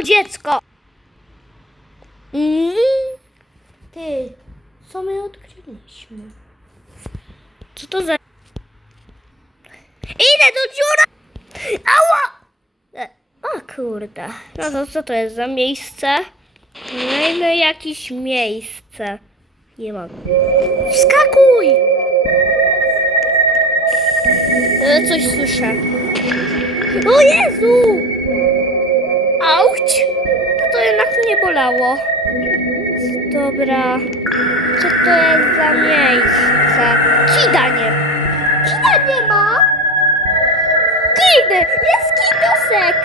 to dziecko? Mm. Ty, co my odkryliśmy? Co to za... Idę do dziura! Ała! E, O kurde. No to co to jest za miejsce? Miejmy jakieś miejsce. Nie mam. Wskakuj! E, Coś słyszę. O Jezu! Bolało. Dobra. Co to jest za miejsce? Kida nie Kida nie ma! Kid! Jest kidosek!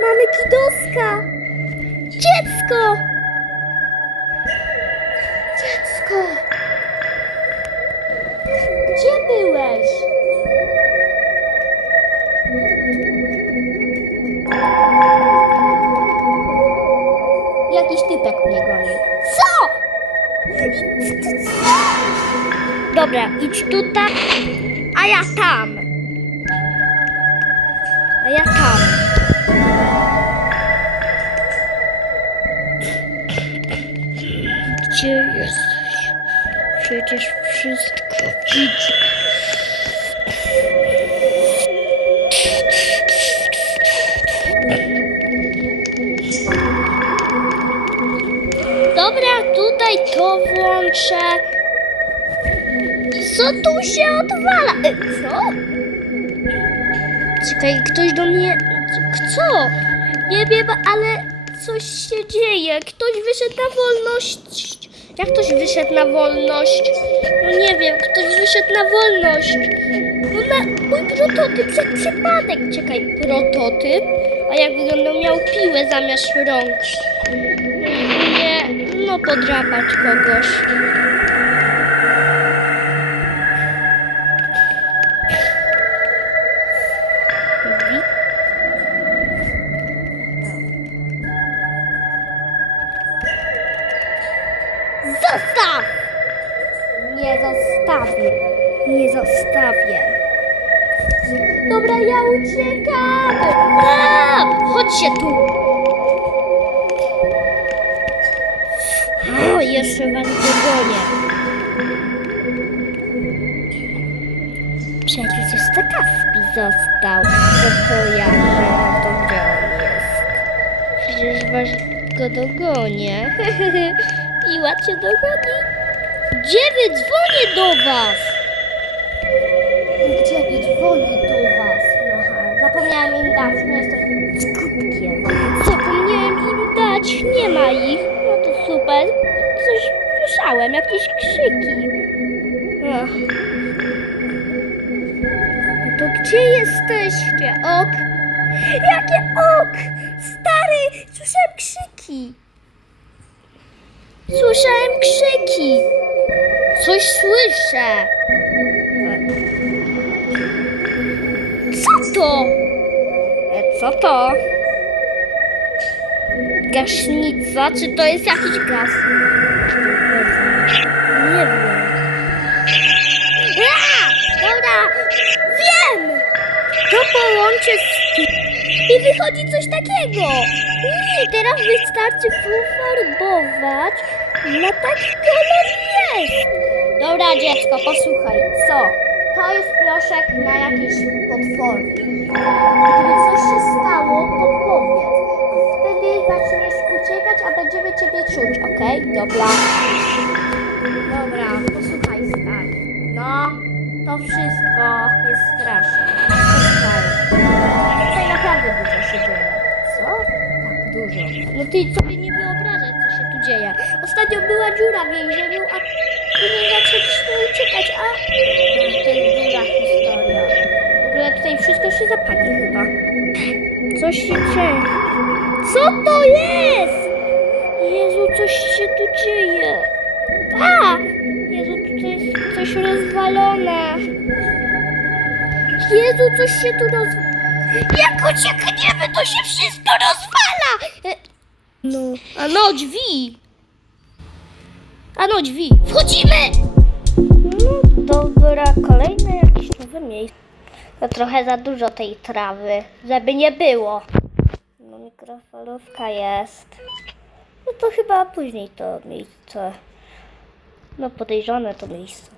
Mamy kidoska! Dziecko! Dziecko! Jakiś typek mnie goni. Co? Dobra, idź tutaj, a ja tam. A ja tam. Gdzie jesteś? Przecież wszystko widzę. Włączę. Co tu się odwala? E, co? Czekaj, ktoś do mnie... Co? Nie wiem, ale coś się dzieje. Ktoś wyszedł na wolność. Jak ktoś wyszedł na wolność? No nie wiem, ktoś wyszedł na wolność. No na mój prototyp, przez przypadek. Czekaj, prototyp? A jak wyglądał, miał piłę zamiast rąk. Nie, no podrapać kogoś. Zostaw! Nie zostawię. Nie zostawię. Dobra, ja uciekam! A, chodźcie tu! O, jeszcze was dogonię. Przecież jeszcze Kaspi został. To kojarzę, to gdzie jest. Przecież was go dogonię. Piła cię dogoni. Gdzie wy dzwonię do was? Gdzie wy dzwonię do was? Aha, zapomniałam im dać. Nie jestem skutkiem. Zapomniałem im dać. Nie ma ich. Słyszałem, jakieś krzyki. Ach. No to gdzie jesteście? Ok? Jakie ok? Stary, słyszałem krzyki. Słyszałem krzyki. Coś słyszę. Co to? E, Co to? Gaśnica? Czy to jest jakiś gaz? Wychodzi coś takiego. Nie, teraz wystarczy pofarbować na taki kolor jest. Dobra dziecko, posłuchaj, co? To jest proszek na jakieś potwory. Gdyby coś się stało, to powiedz. Wtedy zaczniesz uciekać, a będziemy ciebie czuć, okej? Dobra. Dobra, dużo. No ty sobie nie wyobrażasz, co się tu dzieje. Ostatnio była dziura w więzieniu, a później zaczęliśmy uciekać, a... No, to jest długa historia. W ogóle tutaj wszystko się zapali chyba. Coś się dzieje. Co to jest? Jezu, coś się tu dzieje. A! Jezu, tutaj jest coś rozwalone. Jezu, coś się tu rozwala. Jak uciekniemy, to się wszystko rozwala! E, No, a no drzwi! A no drzwi! Wchodzimy! No dobra, kolejne jakieś nowe miejsce. To trochę za dużo tej trawy, żeby nie było. No mikrofalówka jest. No to chyba później to miejsce. No podejrzane to miejsce.